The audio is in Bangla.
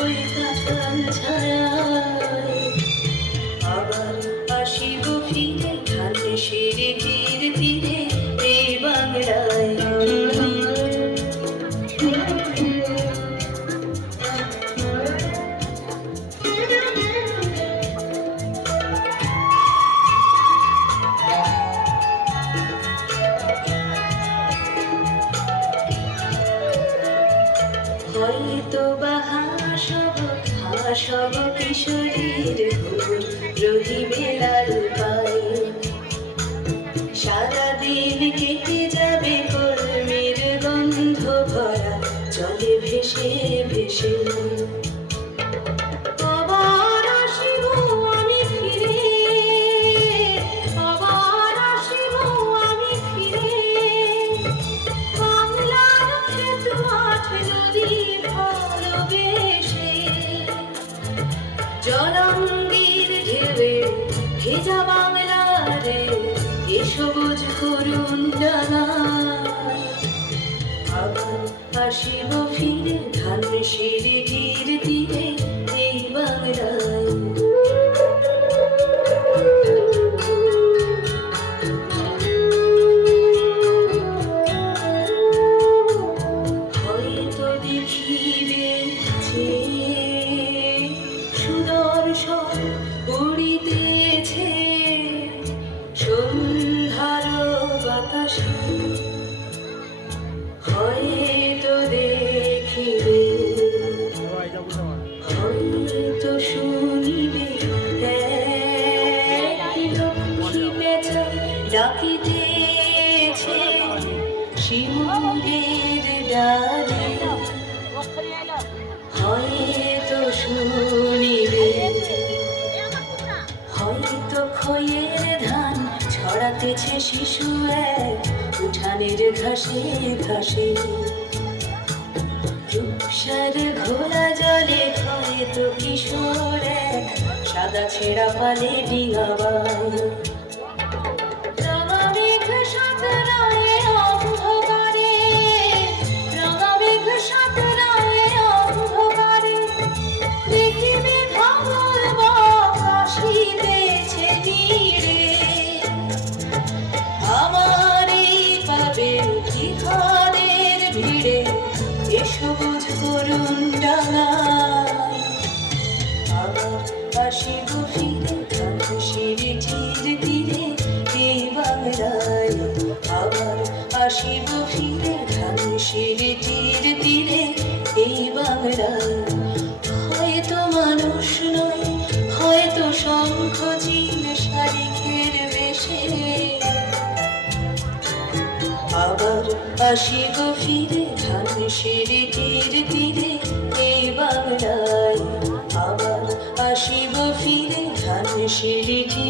ওই কাঁঠাল ছায়ায়, আবার আসিব ফিরে ধানের তীর তীরে এই বাংলায়। হয়তো বা হাসব কিশোরীর ভুল রহিবে লাল পায়ে, সারাদিন কেটে যাবে কলমের গন্ধ ভরা জলে ভেসে ভেসে। আবার আসিব আমি ফিরে, আবার আসিব আমি ফিরে, বাংলার ক্ষেত মাঠ নদী ভালোবেসে। জলাঙ্গির ঢেউয়ে ভেজা বাংলারে এ সবুজ করুণ ডানায়, আবার আসিব ফিরে ধানের তীর তীরে এই বাংলায়। হয়তো দেখিবে যে সুদর্শন উড়িতেছে সন্ধ্যার বাতাসে, হয়তো দেখিবে, হয়তো শুনিবে লক্ষ্মী পেঁচা ডাকিতেছে শিমুলের ডালে, হয়তো শুনিবে, হয়তো খয়ের ধান ছড়াতেছে শিশু এক উঠানের ঘাসে ঘাসে, রূপসার ঘোলা জলে হয়তো কিশোর এক সাদা ছেঁড়া পালে ডিঙাবায়। রাঙা মেঘ সাঁতরায় অন্ধকারে, রাঙা মেঘ সাঁতরায় অন্ধকারে, দেখিবে ভাঙল বক আসিতেছে তীরে। আমারে পাবে কি ঘরের ভিড়ে এ সবুজ করুণ ডাঙায়, আবার আসিব ফিরে ধানের তীর তীরে এই বাংলায়, আবার আসিব ফিরে ধানের তীর তীরে এই বাংলায়। হয়তো মানুষ নয়, হয়তো শঙ্খ চিল শালিকের বেশে, আবার আসিব ফিরে ধানের তীর তীরে এই বাংলায়, আবার আসিব ফিরে ধানের তীর